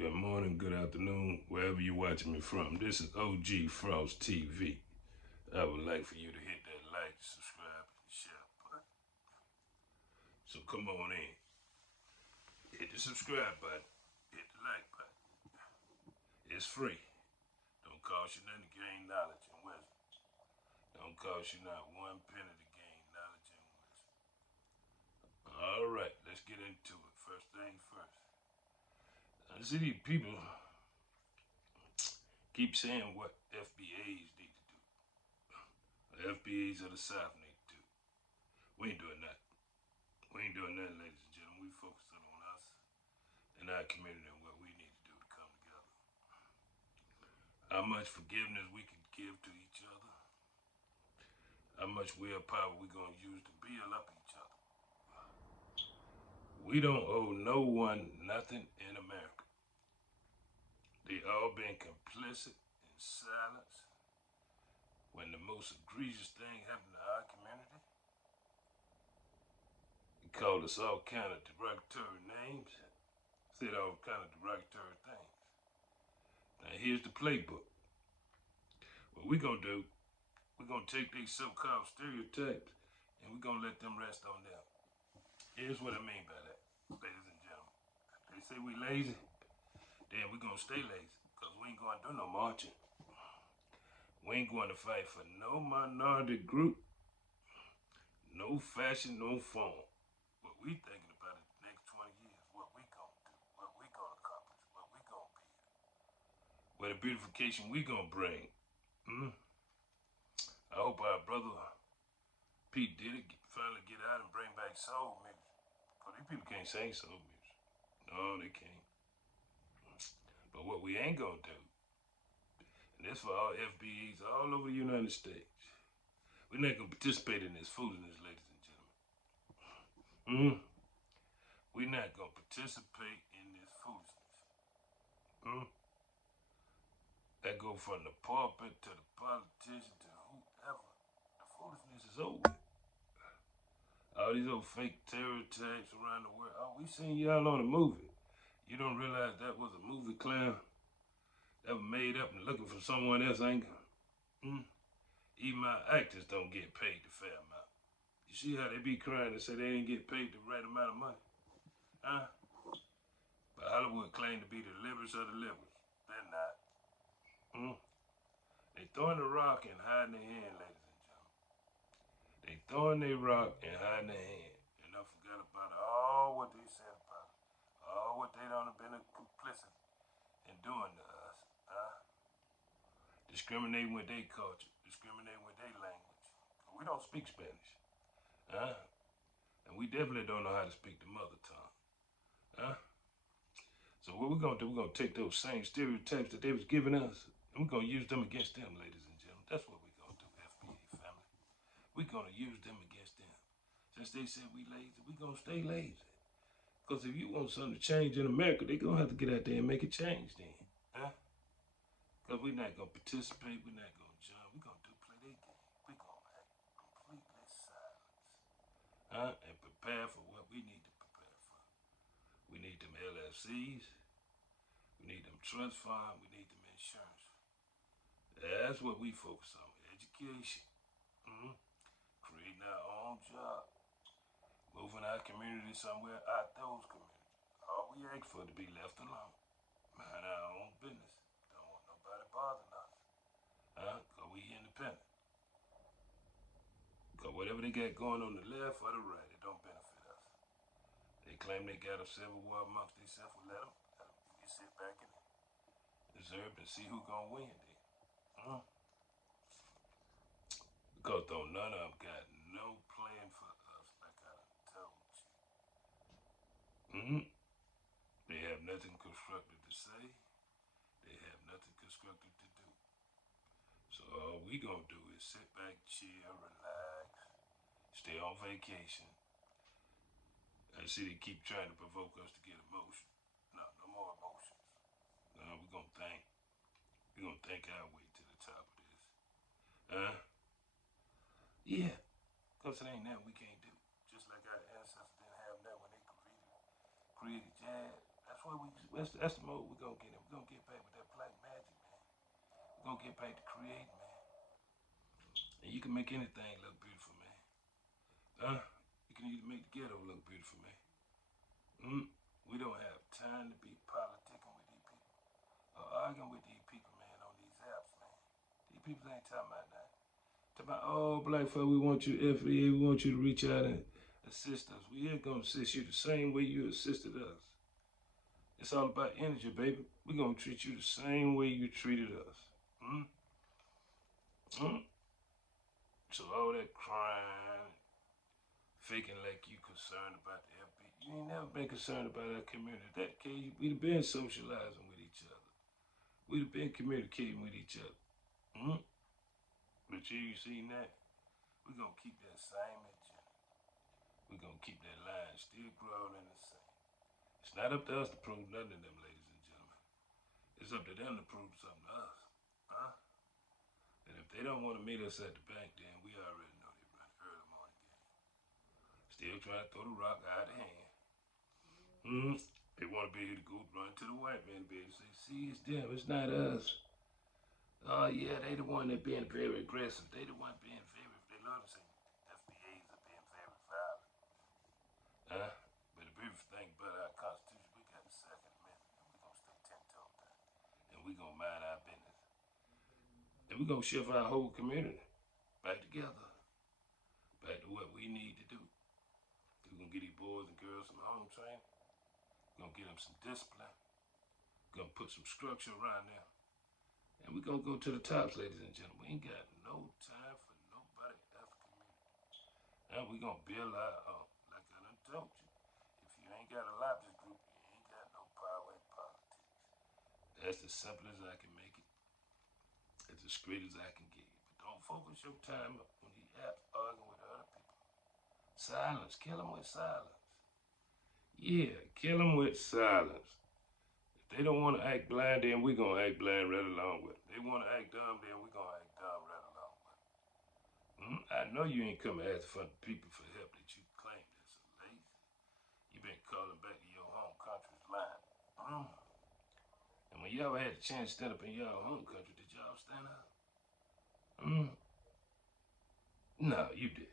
good morning, good afternoon, wherever you're watching me from. This is OG Frost TV. I would like for you to hit that like, subscribe, and share button. So come on in. Hit the subscribe button. Hit the like button. It's free. Don't cost you nothing to gain knowledge and wisdom. Don't cost you not one penny to gain knowledge and wisdom. All right, let's get into it. First thing first. I see these people keep saying what FBAs need to do. FBAs of the South need to do. We ain't doing that. We ain't doing nothing, ladies and gentlemen. We focusing on us and our community and what we need to do to come together. How much forgiveness we can give to each other. How much willpower we gonna use to build up each other. We don't owe no one nothing in America. They all been complicit in silence when the most egregious thing happened to our community. They called us all kind of derogatory names. Said all kind of derogatory things. Now here's the playbook. What we gonna do, we're gonna take these so-called stereotypes and we're gonna let them rest on them. Here's what I mean by that, ladies and gentlemen. They say we lazy, then we're gonna stay lazy, because we ain't gonna do no marching. We ain't going to fight for no minority group, no fashion, no form. What we thinking about the next 20 years, what we gonna do, what we gonna accomplish, what we gonna be, what the beautification we gonna bring. I hope our brother Pete Diddy finally get out and bring back soul music. Because these people can't sing soul music. No, they can't. But what we ain't gonna do, and this for all FBEs all over the United States, we're not gonna participate in this foolishness, ladies and gentlemen. We're not gonna participate in this foolishness. That go from the pulpit to the politician to whoever. The foolishness is over. All these old fake terror attacks around the world. Oh, we seen y'all on a movie. You don't realize that was a movie clown that was made up and looking for someone else anger. Even my actors don't get paid the fair amount. You see how they be crying and say they didn't get paid the right amount of money? But Hollywood claim to be the livers of the livers. They're not. They throwing the rock and hiding their hand, ladies and gentlemen. They throwing their rock and hiding their hand. And I forgot about all what they said about it. All what they done been complicit in doing to us. Discriminating with their culture, discriminating with their language. We don't speak Spanish. And we definitely don't know how to speak the mother tongue. So what we're gonna do, we're gonna take those same stereotypes that they was giving us, and we're gonna use them against them, ladies and gentlemen. That's what we're gonna do, FBA family. We're gonna use them against them. Since they said we lazy, we're gonna stay lazy. Because if you want something to change in America, they're gonna have to get out there and make a change then. Because we're not gonna participate, we're not gonna join, we're gonna play their game. We're gonna act completely silent. And prepare for what we need to prepare for. We need them LLCs, we need them trust funds, we need them insurance. That's what we focus on. Education. Creating our own job. Moving our community somewhere out those communities. All we ask for to be left alone. Mind our own business. Don't want nobody bothering us. Because we independent. Because whatever they got going on the left or the right, it don't benefit us. They claim they got a civil war amongst themselves. Well, let them. You sit back and observe and see who gonna win then. Because though none of them got no plan for us, like I told you. They have nothing constructive to say. They have nothing constructive to do. So all we gonna do is sit back, chill, relax, stay on vacation. I see they keep trying to provoke us to get emotion. No more emotions. No, we're gonna think. We're gonna think our way to the top of this. Yeah. Because it ain't nothing we can't do. Just like our ancestors didn't have that when they created jazz. That's that's the mode we're gonna get in. We're gonna get back with that black magic, man. We're gonna get back to creating, man. And you can make anything look beautiful, man. You can even make the ghetto look beautiful, man. We don't have time to be politicking with these people or arguing with these people, man, on these apps, man. These people ain't talking about nothing. Talking about, oh, black folk, we want you, FBA, we want you to reach out and assist us. We ain't gonna assist you the same way you assisted us. It's all about energy, baby. We're gonna treat you the same way you treated us. Mm? Mm? So all that crying, faking like you concerned about the FB. You ain't never been concerned about our community. That case, we'd have been socializing with each other. We'd have been communicating with each other. Mm? But you see that? We're gonna keep that same agenda. We're gonna keep that line still growing in the same. It's not up to us to prove nothing to them, ladies and gentlemen. It's up to them to prove something to us. Huh? And if they don't want to meet us at the bank, then we already know they run early morning game. Still trying to throw the rock out of hand. They want to be able to go run to the white man and be able to say, see, it's them, it's not us. Oh, yeah, they the one that being very aggressive. They the one being very, they love to say FBAs are being very violent. But the beautiful thing about our Constitution, we got the Second Amendment, and we're going to stay 10 toes down. And we're going to mind our business. And we're going to shift our whole community back together, back to what we need to do. We're going to get these boys and girls some home training. We're going to get them some discipline. We're going to put some structure around them. And we're going to go to the tops, ladies and gentlemen. We ain't got no time for nobody else's community. Now we're going to build our own. Like I done told you, if you ain't got a lobbyist group, you ain't got no power in politics. That's as simple as I can make it. It's as straight as I can get it. But don't focus your time on these apps arguing with other people. Silence. Kill them with silence. Yeah, kill them with silence. If they don't want to act blind, then we're going to act blind right along with them. They want to act dumb, then we're going to act dumb right along with them. I know you ain't come asking for people for help that you claim that's so lazy. You've been calling back to your home country's line. And when y'all had the chance to stand up in y'all home country, did y'all stand up? No, you did.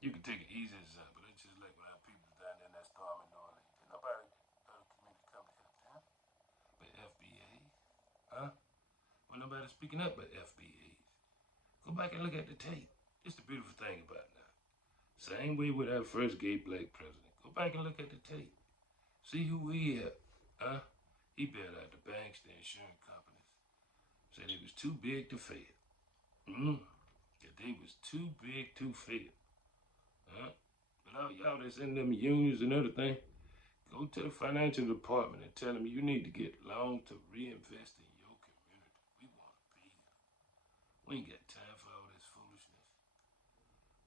You can take it easy as that, but it's just like when our people down there in that storm in New Orleans. Did nobody other community come to help them? But FBAs, When nobody speaking up but FBAs. Go back and look at the tape. It's the beautiful thing about it now. Same way with our first gay black president. Go back and look at the tape. See who we are. He bailed out the banks, the insurance companies. Said it was too big to fail. That they was too big to fail. But all y'all that's in them unions and everything, go to the financial department and tell them you need to get loans to reinvest in your community. We want to be here. We ain't got time for all this foolishness.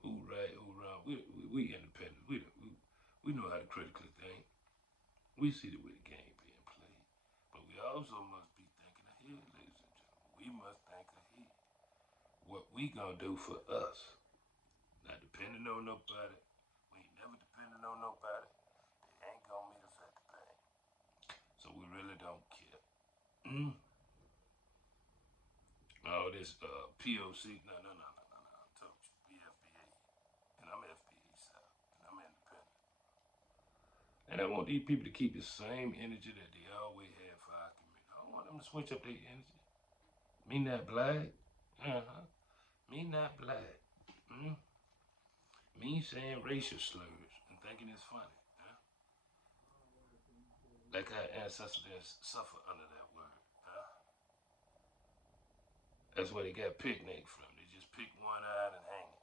Who right, who wrong. We independent. We know how to critically think. We see the way the game being played. But we also must be thinking ahead, ladies and gentlemen. We must think ahead. What we gonna do for us. Not depending on nobody. We ain't never depending on nobody. They ain't gonna meet us at the bank. So we really don't care. All this POC, no. I told you, be FBA. And I'm FBA South. And I'm independent. And I want these people to keep the same energy that they always have for our community. I don't want them to switch up their energy. Me not black. Me not black. Me saying racial slurs and thinking it's funny. Like our ancestors suffer under that word. That's where they got picnic from. They just pick one out and hang it.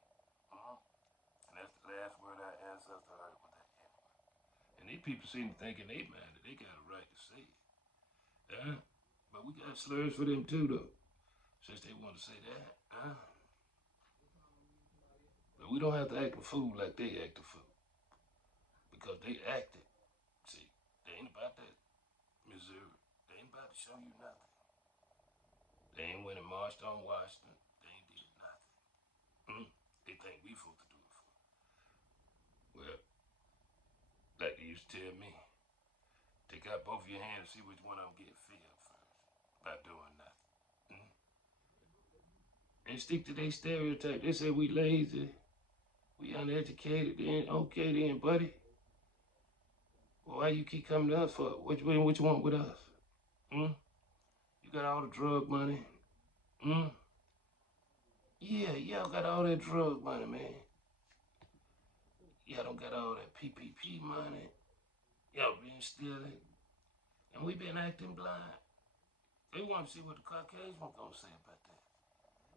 And that's the last word our ancestors heard with that N word. And these people seem to think in their mind that they got a right to say it. But we got slurs for them too, though. Since they want to say that. But we don't have to act a fool like they act a fool. Because they acted. See, they ain't about that Missouri. They ain't about to show you nothing. They ain't went and marched on Washington. They ain't did nothing. They think we supposed to do it for them. Well, like they used to tell me, off your hand and see which one of them get filled first by doing that. Mm? And stick to their stereotype. They say we lazy, we uneducated. Then okay, then, buddy. Well, why you keep coming to us for? What you want with us? Mm? You got all the drug money. Mm? Yeah, y'all got all that drug money, man. Y'all don't got all that PPP money. Y'all been stealing. And we been acting blind. They want to see what the Caucasians gonna say about that.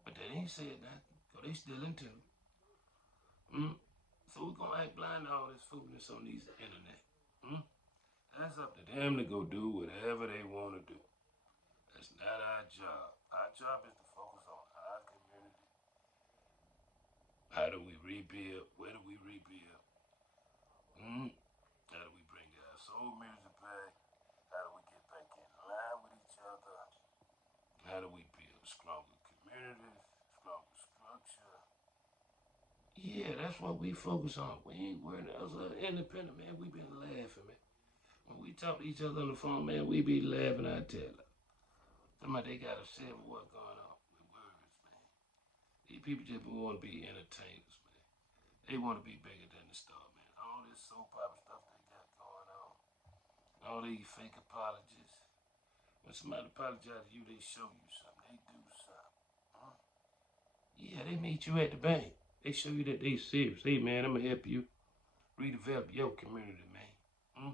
But they ain't said nothing, because they stealing too. Mm? So we gonna act blind to all this foolishness on these internet. Mm? That's up to them to go do whatever they want to do. That's not our job. Our job is to focus on our community. How do we rebuild? Where do we rebuild? Mm? How do we bring our soul music back? How do we get back in line with each other? How do we build stronger communities, stronger structure? Yeah, that's what we focus on. We ain't worried. Us independent, man. We been laughing, man. When we talk to each other on the phone, man, we be laughing our tail off. Somebody they got a civil war going on with words, man. These people just want to be entertainers, man. They want to be bigger than the star, man. All this soap opera stuff they got going on. All these fake apologies. When somebody apologizes to you, they show you something. They do something. Huh? Yeah, they meet you at the bank. They show you that they serious. Hey, man, I'm going to help you redevelop your community, man.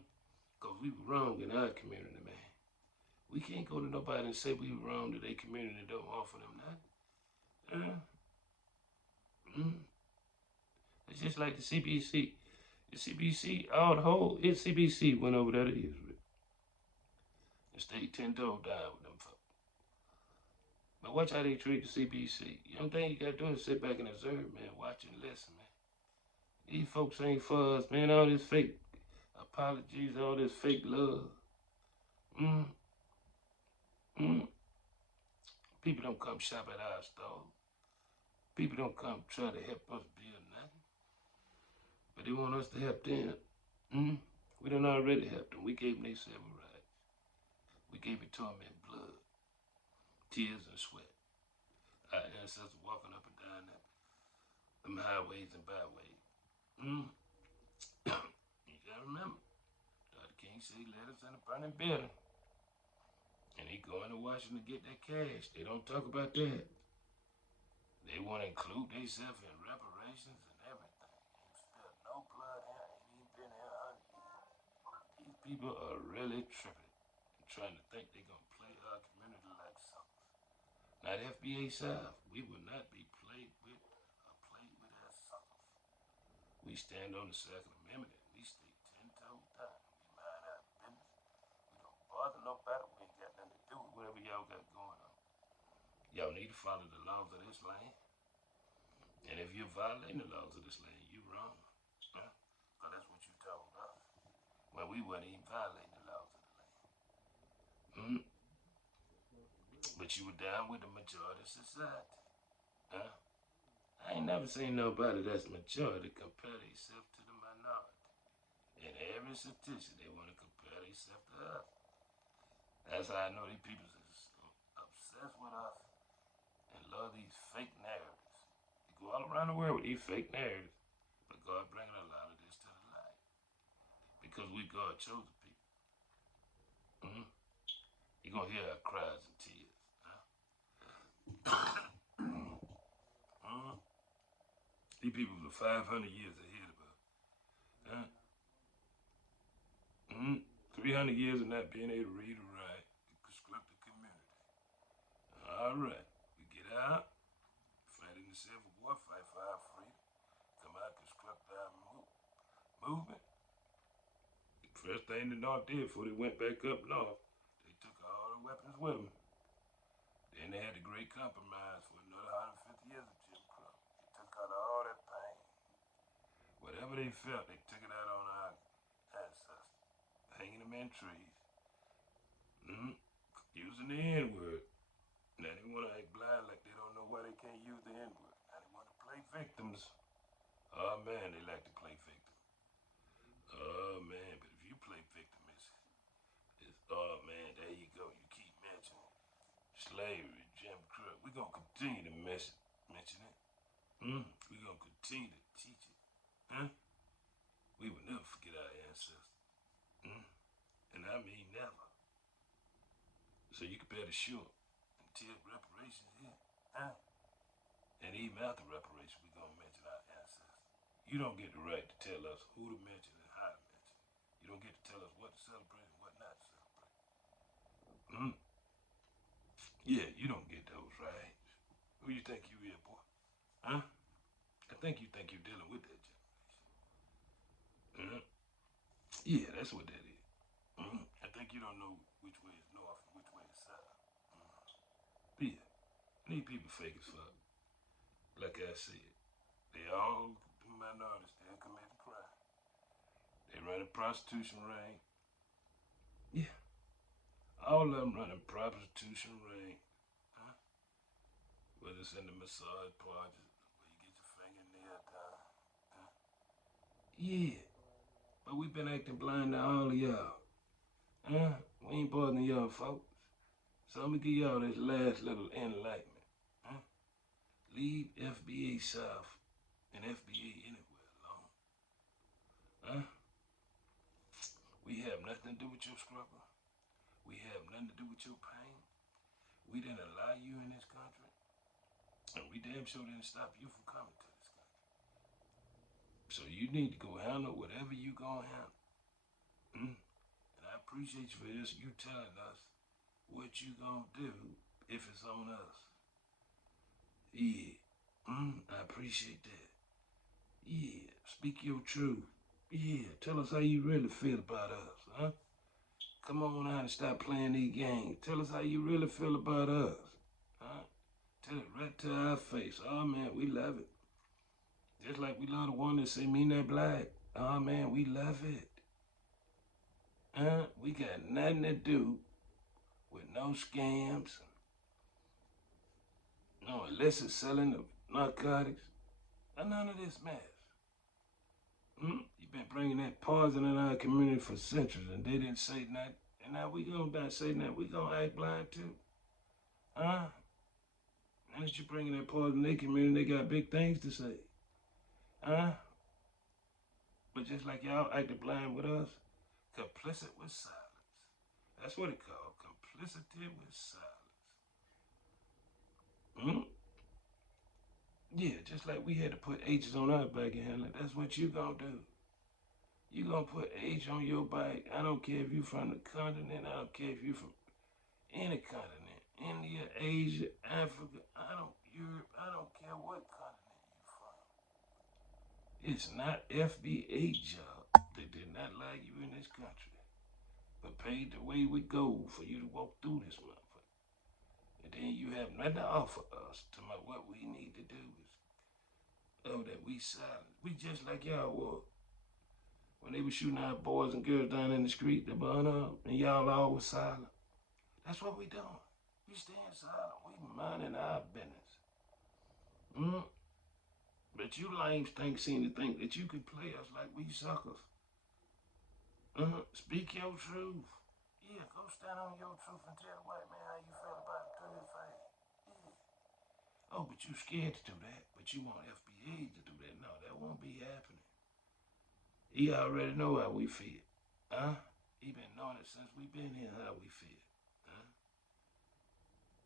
Because we were wrong in our community, man. We can't go to nobody and say we were wrong to their community and don't offer them nothing. It's just like the CBC. The CBC, all the whole CBC went over there to Israel and stayed 10 toes down with them folks. But watch how they treat the CBC. The only thing you gotta do is sit back and observe, man. Watch and listen, man. These folks ain't for us, man. All this fake apologies, all this fake love. Mm, mm. People don't come shop at our store. People don't come try to help us build nothing. But they want us to help them. Mm. We done already helped them. We gave them their civil rights. We gave it to them in blood, tears, and sweat. Our ancestors walking up and down them highways and byways. Mm. You gotta remember, Dr. King said he led us in a burning building. And he going to Washington to get that cash. They don't talk about that. They want to include themselves in reparations and everything. Ain't spilled no blood here. Ain't even been here 100 years. These people are really tripping and trying to think they're going to play our community like something. Not FBA South. We will not be played with or played with as suckers. We stand on the Second Amendment and we stay 10 toes down. We mind our business. We don't bother nobody. We ain't got nothing to do with whatever y'all got going on. Y'all need to follow the laws of this land. And if you're violating the laws of this land, you're wrong. Huh? Because that's what you told us. Well, we weren't even violating the laws of the land. But you were down with the majority of society. Huh? I ain't never seen nobody that's majority compare themselves to the minority. In every statistic, they want to compare themselves to us. That's how I know these people are so obsessed with us and love these fake narratives. They go all around the world with these fake narratives, but God bringing a lot of this to the light because we God chosen people. Mm-hmm. You're gonna hear our cries and tears. Huh? Mm-hmm. These people are 500 years ahead of us. Huh? Mm-hmm. 300 years of not being able to read or write, construct a community. All right, we get out, fight in the Civil War, fight for our freedom, come out, construct our movement. The first thing the North did before they went back up north, they took all the weapons with them. Then they had the Great Compromise for another 150 years of Jim Crow. They took out all that pain. Whatever they felt, they took it out on our ancestors, hanging them in trees, using the N-word. Now they want to act blind like they don't know why they can't use the N-word. Now they want to play victims. Oh man, they like to play victim. Oh man, but if you play victim, it's slavery, Jim Crow. We're going to continue to mention it. We're going to continue to teach it. We will never forget our ancestors. And I mean never. So you can bet assure until reparations here. And even after reparations, we're going to mention our ancestors. You don't get the right to tell us who to mention and how to mention. You don't get to tell us what to celebrate and what not to celebrate. Yeah, you don't get those rights. Who you think you is, boy? I think you're dealing with that generation. Yeah, that's what that is. I think you don't know which way is north and which way is south. Yeah, these people fake as fuck. Like I said, they all minorities still committing crime. They run a prostitution ring. Yeah, all of them running prostitution ring. Whether it's in the massage parlors, where you get your fingernail done. Yeah, but we been acting blind to all of y'all. We ain't bothering y'all folks. So I'm gonna give y'all this last little enlightenment. Leave FBA South and FBA anywhere alone. We have nothing to do with your struggle. We have nothing to do with your pain. We didn't allow you in this country. And we damn sure didn't stop you from coming to this country. So you need to go handle whatever you gonna handle. And I appreciate you for this. You telling us what you gonna do if it's on us. Yeah. I appreciate that. Yeah. Speak your truth. Yeah. Tell us how you really feel about us, Come on out and stop playing these games. Tell us how you really feel about us. Tell it right to our face. Oh man, we love it. Just like we love the one that say me not black. Oh man, we love it. We got nothing to do with no scams. No illicit selling of narcotics. None of this matters. You've been bringing that poison in our community for centuries and they didn't say nothing. And now we gonna not say nothing. We gonna act blind too. Now that you bringing that poison in their community, they got big things to say. But just like y'all acted blind with us, complicit with silence. That's what it called, complicity with silence. Yeah, just like we had to put H's on our bike and handle it, that's what you gonna do. You gonna put H on your bike. I don't care if you from the continent, I don't care if you from any continent. India, Asia, Africa, Europe, I don't care what continent you from. It's not FBA job. They did not allow you in this country, but paid the way we go for you to walk through this motherfucker. And then you have nothing to offer us. To my what we need to do is, that we silent. We just like y'all was. When they were shooting our boys and girls down in the street, they burn up, and y'all all was silent. That's what we doing. We staying silent. We minding our business. But you lames seem to think that you can play us like we suckers. Speak your truth. Yeah, go stand on your truth and tell the white man how you feel about it to his face. Yeah. Oh, but you scared to do that. But you want FBA to do that. No, that won't be happening. He already know how we feel. He been knowing it since we been here how we feel.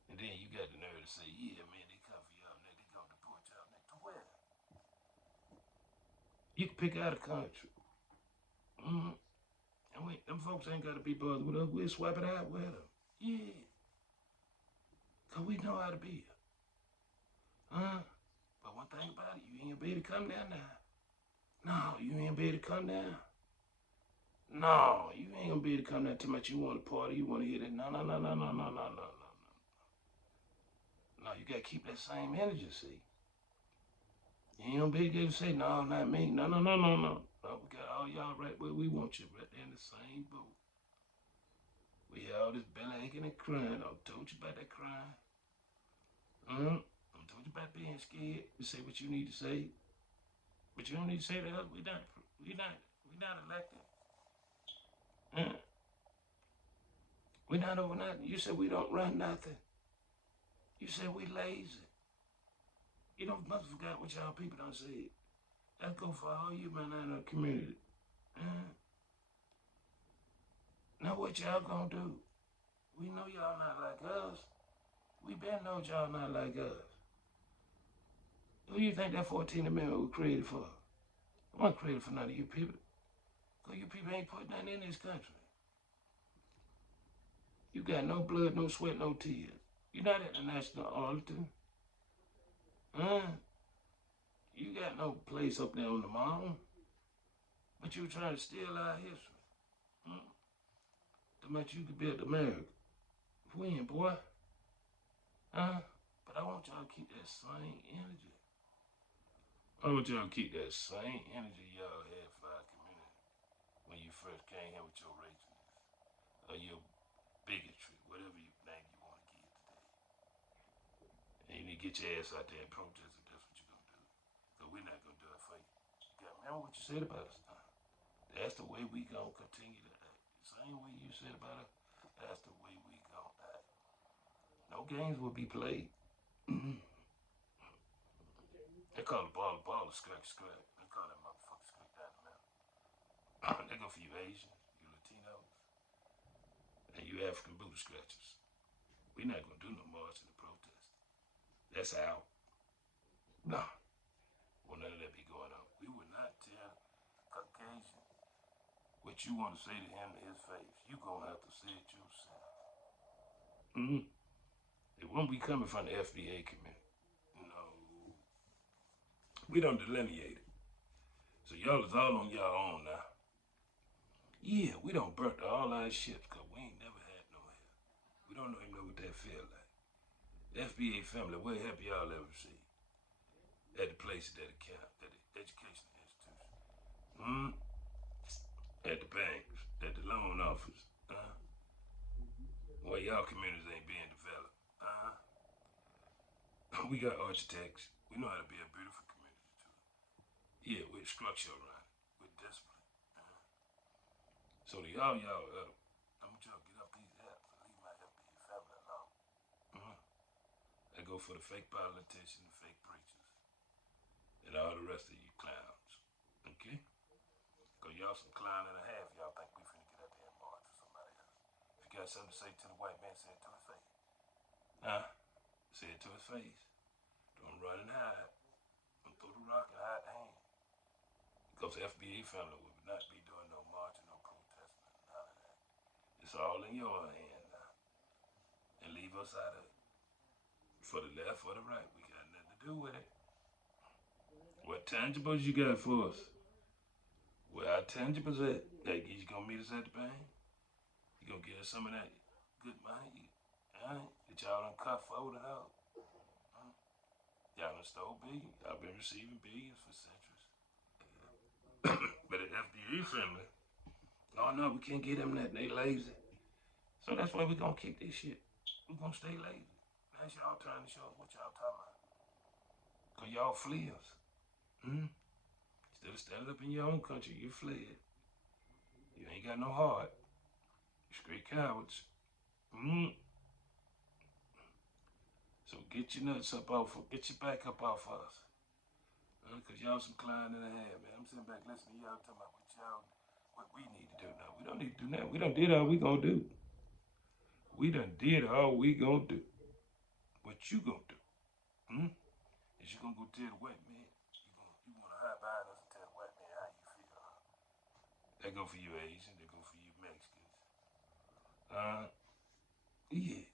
And then you got the nerve to say, yeah, man, they come for y'all, nigga. They come to put y'all, nigga. To where? You can pick out a country. And them folks ain't got to be bothered with us. We'll swap it out with them. Yeah. Because we know how to be. But one thing about it, you ain't gonna be able to come down now. No, you ain't gonna be able to come down. No, you ain't gonna be able to come down too much. You want to party, you want to hear that. No. No, you gotta keep that same energy, see. You ain't gonna be able to say, no, not me. No. We got all y'all right where we want you, right there in the same boat. We had all this belly aching and crying. I told you about that crying. I told you about being scared to say what you need to say. But you don't need to say to us, we not elected. We're not over nothing. You said we don't run nothing. You say we lazy. You know, must have forgot what y'all people done said. That go for all you men in the community. Uh, now what y'all gonna do? We know y'all not like us. We been know y'all not like us. Who you think that 14th Amendment was created for? It wasn't created for none of you people. Because you people ain't put nothing in this country. You got no blood, no sweat, no tears. You're not at the national altar. Huh? You got no place up there on the mountain. But you trying to steal our history. Hmm? To make you could build America. When, boy? Huh? But I want y'all to keep that same energy. I want y'all to keep that same energy y'all had for our community when you first came here with your racism or your bigotry, whatever you name you want to give today. And you need to get your ass out there and protest if that's what you're going to do. Because we're not going to do it for you. You got to remember what you said about us. That's the way we going to continue to act. The same way you said about us, that's the way we going to act. No games will be played. They call the ball, scratch, scratch. They call that motherfucker scratch down the middle. They go for you Asians, you Latinos, and you African booty scratchers. We're not gonna do no march in the protest. That's out. No. Well, none of that be going on. We would not tell Caucasian what you want to say to him to his face. You gonna have to say it yourself. Mm-hmm. It won't be coming from the FBA committee. No. We don't delineate it. So y'all is all on y'all own now. Yeah, we don't burnt all our ships because we ain't never had no help. We don't even know what that feel like. The FBA family, what help y'all ever see? At the places that account, at the education institutions. Hmm? At the banks, at the loan office. Well, y'all communities ain't being developed. We got architects. We know how to be a beautiful community too. Yeah, with structure around it, with discipline. So to y'all, I want y'all to get up these apps and leave my FBA family alone. Uh-huh. I go for the fake politicians, the fake preachers, and all the rest of you clowns. Okay? Because y'all some clown and a half. Y'all think we finna get out there and march for somebody else. If you got something to say to the white man, say it to his face. Huh? Say it to his face. Don't run and hide. Don't throw the rock and hide the hand. Because the FBA family would not be doing no marching, no protesting, none of that. It's all in your hand now. And leave us out of it. For the left or the right, we got nothing to do with it. What tangibles you got for us? Where our tangibles at? Like, you gonna meet us at the bank? You gonna get us some of that good money? Alright? That y'all done cut folded out? Huh? Y'all done stole billions. Y'all been receiving billions for centuries. But the FBA family, oh no, we can't get them that. They lazy. So that's why we gonna keep this shit. We gonna stay lazy. That's y'all trying to show us what y'all talking about. Cause y'all fleers. Hmm? Instead of standing up in your own country, you fled. You ain't got no heart. You straight cowards. Hmm? So get your nuts up off of, get your back up off of us. Cause y'all some clown in the head, man. I'm sitting back listening to y'all talking about what we need to do now. We don't need to do that. We done did all we gonna do. We done did all we gonna do. What you gonna do? Hmm? Is you gonna go tell the white man? You wanna hide behind us and tell the white man how you feel? That go for you Asians. That go for you Mexicans. Yeah.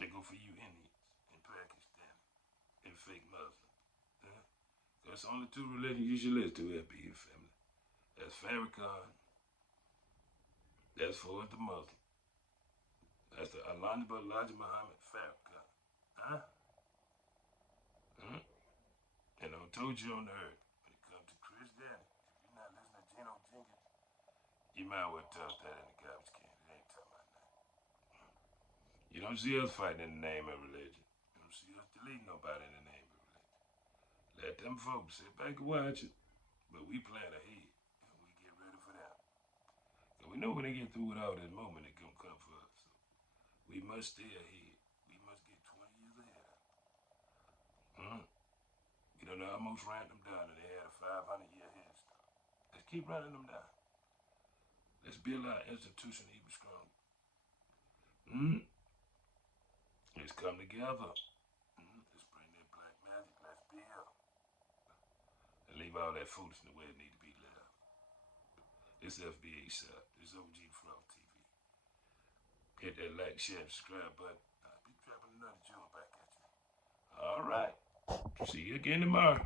That go for you Indians in Pakistan and fake Muslims. Huh? That's only two religions you should listen to, FBA family. That's Farrakhan. That's for the Muslim. That's the Elijah Muhammad Farrakhan. Huh? Huh? And I told you on the earth, when it comes to Chris Danny, if you're not listening to Geno Jenkins, you might well toss that in the garbage can. It ain't talking about that. You don't see us fighting in the name of religion. You don't see us deleting nobody in the name of religion. Let them folks sit back and watch it. But we plan ahead and we get ready for that. Cause we know when they get through with all this moment, it's gonna come for us. So we must stay ahead. We must get 20 years Hmm? You don't know how much ran them down and they had a 500-year head start. Let's keep running them down. Let's build our institution even stronger. Hmm? Let's come together. Hmm? Let's bring that black magic. Let's build. And leave all that foolishness where it need to be left. This FBA side. This OG Flow TV. Hit that like, share, and subscribe button. I'll be dropping another joint back at you. All right. See you again tomorrow.